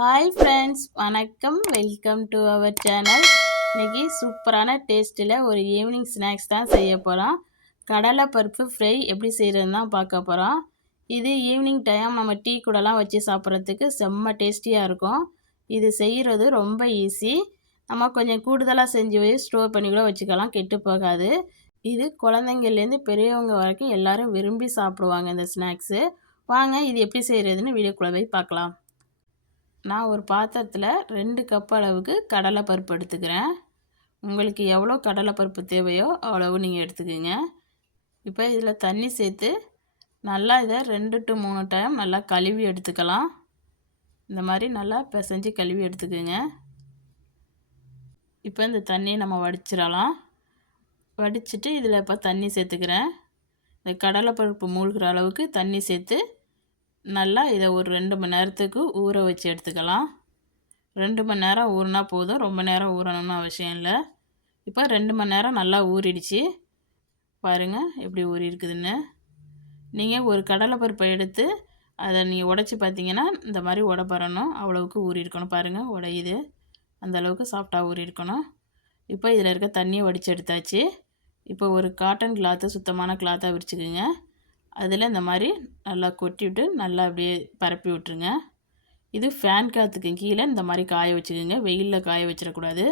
Hi friends, வணக்கம். Welcome to our channel. இன்றைக்கி சூப்பரான டேஸ்ட்டில் ஒரு ஈவினிங் ஸ்நாக்ஸ் தான் செய்ய போகிறோம். கடலைப்பருப்பு ஃப்ரை எப்படி செய்கிறதுன்னு தான் பார்க்க போகிறோம். இது ஈவினிங் டைம் நம்ம டீ கூடலாம் வச்சு சாப்பிட்றதுக்கு செம்ம டேஸ்டியாக இருக்கும். இது செய்கிறது ரொம்ப ஈஸி. நம்ம கொஞ்சம் கூடுதலாக செஞ்சு ஸ்டோர் பண்ணி கூட வச்சுக்கலாம், கெட்டு போகாது. இது குழந்தைங்கள்லேருந்து பெரியவங்க வரைக்கும் எல்லோரும் விரும்பி சாப்பிடுவாங்க இந்த ஸ்நாக்ஸு. வாங்க இது எப்படி செய்கிறதுன்னு வீடியோக்குள்ளே போய் பார்க்கலாம். நான் ஒரு பாத்திரத்தில் 2 கப் அளவுக்கு கடலைப்பருப்பு எடுத்துக்கிறேன். உங்களுக்கு எவ்வளோ கடலைப்பருப்பு தேவையோ அவ்வளவு நீங்கள் எடுத்துக்கோங்க. இப்போ இதில் தண்ணி சேர்த்து நல்லா இதை 2 to 3 டைம் நல்லா கழுவி எடுத்துக்கலாம். இந்த மாதிரி நல்லா பிசைஞ்சு கழுவி எடுத்துக்கோங்க. இப்போ இந்த தண்ணியை நம்ம வடிச்சிடலாம். வடிச்சிட்டு இதில் இப்போ தண்ணி சேர்த்துக்கிறேன். இந்த கடலைப்பருப்பு மூழ்கிற அளவுக்கு தண்ணி சேர்த்து நல்லா இதை ஒரு 2 மணி நேரத்துக்கு ஊற வச்சு எடுத்துக்கலாம். 2 மணி நேரம் ஊறினா போதும், ரொம்ப நேரம் ஊறணும்னு அவசியம் இல்லை. இப்போ 2 மணி நேரம் நல்லா ஊறிடுச்சு. பாருங்கள் எப்படி ஊறி இருக்குதுன்னு. நீங்கள் ஒரு கடலைப்பருப்பை எடுத்து அதை நீங்கள் உடச்சி பார்த்தீங்கன்னா இந்த மாதிரி உடப்பறணும், அவ்வளவுக்கு ஊறி இருக்கணும். பாருங்கள் உடையுது, அந்தளவுக்கு சாஃப்டாக ஊறி இருக்கணும். இப்போ இதில் இருக்க தண்ணியை வடித்து எடுத்தாச்சு. இப்போ ஒரு காட்டன் கிளாத்து, சுத்தமான கிளாத்தாக விரிச்சுக்குங்க. அதில் இந்த மாதிரி நல்லா கொட்டி விட்டு நல்லா அப்படியே பரப்பி விட்டுருங்க. இது ஃபேன் காற்றுக்கு கீழே இந்த மாதிரி காய வச்சுக்கோங்க. வெயிலில் காய வச்சிடக்கூடாது.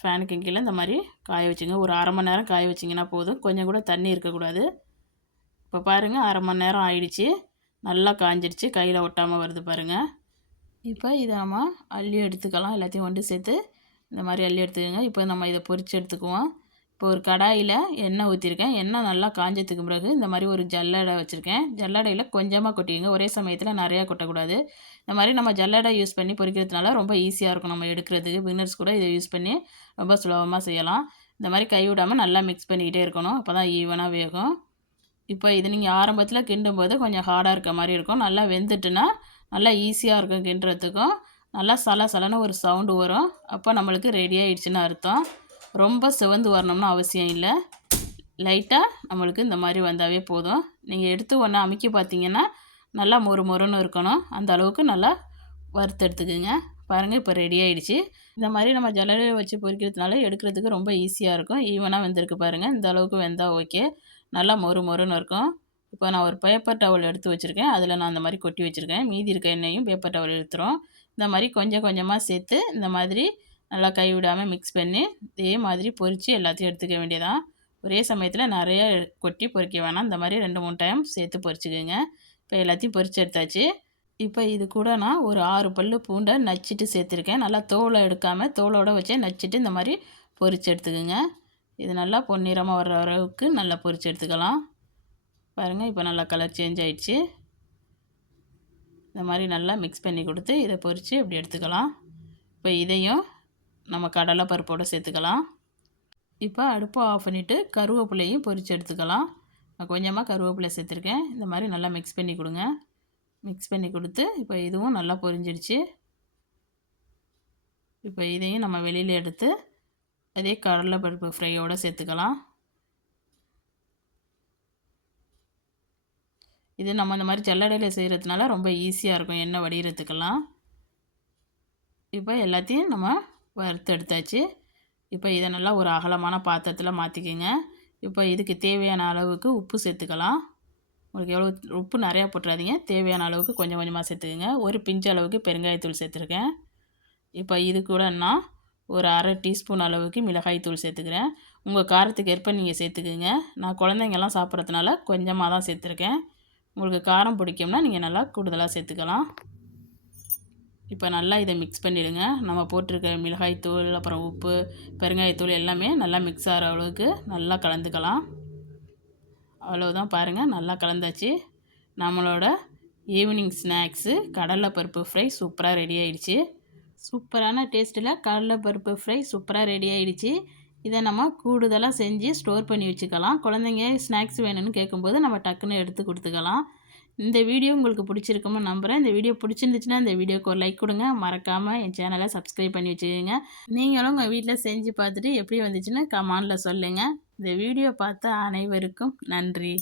ஃபேனுக்கு கீழே இந்த மாதிரி காய வச்சுங்க. ஒரு அரை மணி நேரம் காய வச்சிங்கன்னா போதும், கொஞ்சம் கூட தண்ணி இருக்கக்கூடாது. இப்போ பாருங்கள், அரை மணி நேரம் ஆயிடுச்சு. நல்லா காஞ்சிடுச்சு, கையில் ஒட்டாமல் வருது பாருங்கள். இப்போ இதை நம்ம அள்ளி எடுத்துக்கலாம். எல்லாத்தையும் ஒன்று சேர்த்து இந்த மாதிரி அள்ளி எடுத்துக்கோங்க. இப்போ நம்ம இதை பொரித்து எடுத்துக்குவோம். இப்போ ஒரு கடாயில் எண்ணெய் ஊற்றிருக்கேன். எண்ணெய் நல்லா காஞ்சதுக்கு பிறகு இந்த மாதிரி ஒரு ஜல்லடை வச்சுருக்கேன். ஜல்லடையில் கொஞ்சமாக கொட்டிக்கோங்க, ஒரே சமயத்தில் நிறையா கொட்டக்கூடாது. இந்த மாதிரி நம்ம ஜல்லடை யூஸ் பண்ணி பொரிக்கிறதுனால ரொம்ப ஈஸியாக இருக்கும் நம்ம எடுக்கிறதுக்கு. பிகினர்ஸ் கூட இதை யூஸ் பண்ணி ரொம்ப சுலபமாக செய்யலாம். இந்த மாதிரி கை விடாமல் நல்லா மிக்ஸ் பண்ணிக்கிட்டே இருக்கணும், அப்போ தான் ஈவனாக வேகும். இப்போ இது நீங்கள் ஆரம்பத்தில் கிண்டும்போது கொஞ்சம் ஹார்டாக இருக்க மாதிரி இருக்கும். நல்லா வெந்துட்டுனா நல்லா ஈஸியாக இருக்கும் கிண்டுறதுக்கும். நல்லா சலசலன்னு ஒரு சவுண்டு வரும், அப்போ நம்மளுக்கு ரெடி ஆகிடுச்சின்னு அர்த்தம். ரொம்ப சிவந்து வரணும்னு அவசியம் இல்லை. லைட்டாக நம்மளுக்கு இந்த மாதிரி வந்தாவே போதும். நீங்கள் எடுத்து ஒன்று அமுக்கி பார்த்தீங்கன்னா நல்லா மொறு மொறுன்னு இருக்கணும், அந்த அளவுக்கு நல்லா வறுத்து எடுத்துக்குங்க. பாருங்கள், இப்போ ரெடி ஆகிடுச்சு. இந்த மாதிரி நம்ம ஜல்லடையை வச்சு பொரிக்கிறதுனால எடுக்கிறதுக்கு ரொம்ப ஈஸியாக இருக்கும். ஈவனாக வெந்திருக்கு பாருங்கள். இந்த அளவுக்கு வெந்தால் ஓகே, நல்லா மொறு மொறுன்னு இருக்கும். இப்போ நான் ஒரு பேப்பர் டவல் எடுத்து வச்சுருக்கேன். அதில் நான் அந்த மாதிரி கொட்டி வச்சுருக்கேன். மீதி இருக்க எண்ணெயும் பேப்பர் டவல் எடுத்துரும். இந்த மாதிரி கொஞ்சம் கொஞ்சமாக சேர்த்து இந்த மாதிரி நல்லா கைவிடாமல் மிக்ஸ் பண்ணி இதே மாதிரி பொரித்து எல்லாத்தையும் எடுத்துக்க வேண்டியதான். ஒரே சமயத்தில் நிறைய கொட்டி பொரிக்க வேணாம். இந்த மாதிரி 2-3 டைம் சேர்த்து பொரிச்சுக்கோங்க. இப்போ எல்லாத்தையும் பொரித்து எடுத்தாச்சு. இப்போ இது கூட நான் ஒரு 6 பல் பூண்டை நச்சிட்டு சேர்த்துருக்கேன். நல்லா தோலை எடுக்காமல் தோலோடு வச்சே நச்சிட்டு இந்த மாதிரி பொரித்து எடுத்துக்கோங்க. இது நல்லா பொன்னிறமாக வர்ற அளவுக்கு நல்லா பொரித்து எடுத்துக்கலாம். பாருங்கள், இப்போ நல்லா கலர் சேஞ்ச் ஆகிடுச்சு. இந்த மாதிரி நல்லா மிக்ஸ் பண்ணி கொடுத்து இதை பொரித்து இப்படி எடுத்துக்கலாம். இப்போ இதையும் நம்ம கடலை பருப்போடு சேர்த்துக்கலாம். இப்போ அடுப்பை ஆஃப் பண்ணிவிட்டு கருவேப்பிலையும் பொரித்து எடுத்துக்கலாம். நான் கொஞ்சமாக கருவேப்பிலை சேர்த்துருக்கேன். இந்த மாதிரி நல்லா மிக்ஸ் பண்ணி கொடுங்க. மிக்ஸ் பண்ணி கொடுத்து இப்போ இதுவும் நல்லா பொரிஞ்சிடுச்சு. இப்போ இதையும் நம்ம வெளியில் எடுத்து அதே கடலை பருப்பு ஃப்ரையோடு சேர்த்துக்கலாம். இது நம்ம இந்த மாதிரி ஜல்லடையில் செய்கிறதுனால ரொம்ப ஈஸியாக இருக்கும் எண்ணெய் வடிகிறதுக்கெல்லாம். இப்போ எல்லாத்தையும் நம்ம வறுத்து எடுத்தாச்சு. இப்போ இதை நல்லா ஒரு அகலமான பாத்திரத்தில் மாற்றிக்கிங்க. இப்போ இதுக்கு தேவையான அளவுக்கு உப்பு சேர்த்துக்கலாம். உங்களுக்கு எவ்வளோ உப்பு நிறையா போட்டுறாதீங்க, தேவையான அளவுக்கு கொஞ்சம் கொஞ்சமாக சேர்த்துக்கோங்க. ஒரு பிஞ்சு அளவுக்கு பெருங்காயத்தூள் சேர்த்துருக்கேன். இப்போ இது கூட நான் ஒரு அரை டீஸ்பூன் அளவுக்கு மிளகாய்த்தூள் சேர்த்துக்கிறேன். உங்கள் காரத்துக்கு ஏற்ப நீங்கள் சேர்த்துக்குங்க. நான் குழந்தைங்கள்லாம் சாப்பிட்றதுனால கொஞ்சமாக தான் சேர்த்துருக்கேன். உங்களுக்கு காரம் பிடிக்கும்னா நீங்கள் நல்லா கூடுதலாக சேர்த்துக்கலாம். இப்போ நல்லா இதை மிக்ஸ் பண்ணிவிடுங்க. நம்ம போட்டிருக்க மிளகாய்த்தூள், அப்புறம் உப்பு, பெருங்காயத்தூள் எல்லாமே நல்லா மிக்ஸ் ஆகிற அளவுக்கு நல்லா கலந்துக்கலாம். அவ்வளோதான், பாருங்கள் நல்லா கலந்தாச்சு. நம்மளோட ஈவினிங் ஸ்நாக்ஸு கடலைப்பருப்பு ஃப்ரை சூப்பராக ரெடி ஆகிடுச்சு. சூப்பரான டேஸ்ட்டில் கடலைப்பருப்பு ஃப்ரை சூப்பராக ரெடி ஆகிடுச்சு. இதை நம்ம கூடுதலாக செஞ்சு ஸ்டோர் பண்ணி வச்சுக்கலாம். குழந்தைங்க ஸ்நாக்ஸ் வேணும்னு கேட்கும்போது நம்ம டக்குன்னு எடுத்து கொடுத்துக்கலாம். இந்த வீடியோ உங்களுக்கு பிடிச்சிருக்கும்னு நம்புகிறேன். இந்த வீடியோ பிடிச்சிருந்துச்சுன்னா இந்த வீடியோக்கு ஒரு லைக் கொடுங்க. மறக்காமல் என் சேனலை சப்ஸ்கிரைப் பண்ணி வச்சுக்கோங்க. நீங்களும் உங்கள் வீட்டில் செஞ்சு பார்த்துட்டு எப்படி வந்துச்சுன்னு கமெண்டில் சொல்லுங்கள். இந்த வீடியோ பார்த்த அனைவருக்கும் நன்றி.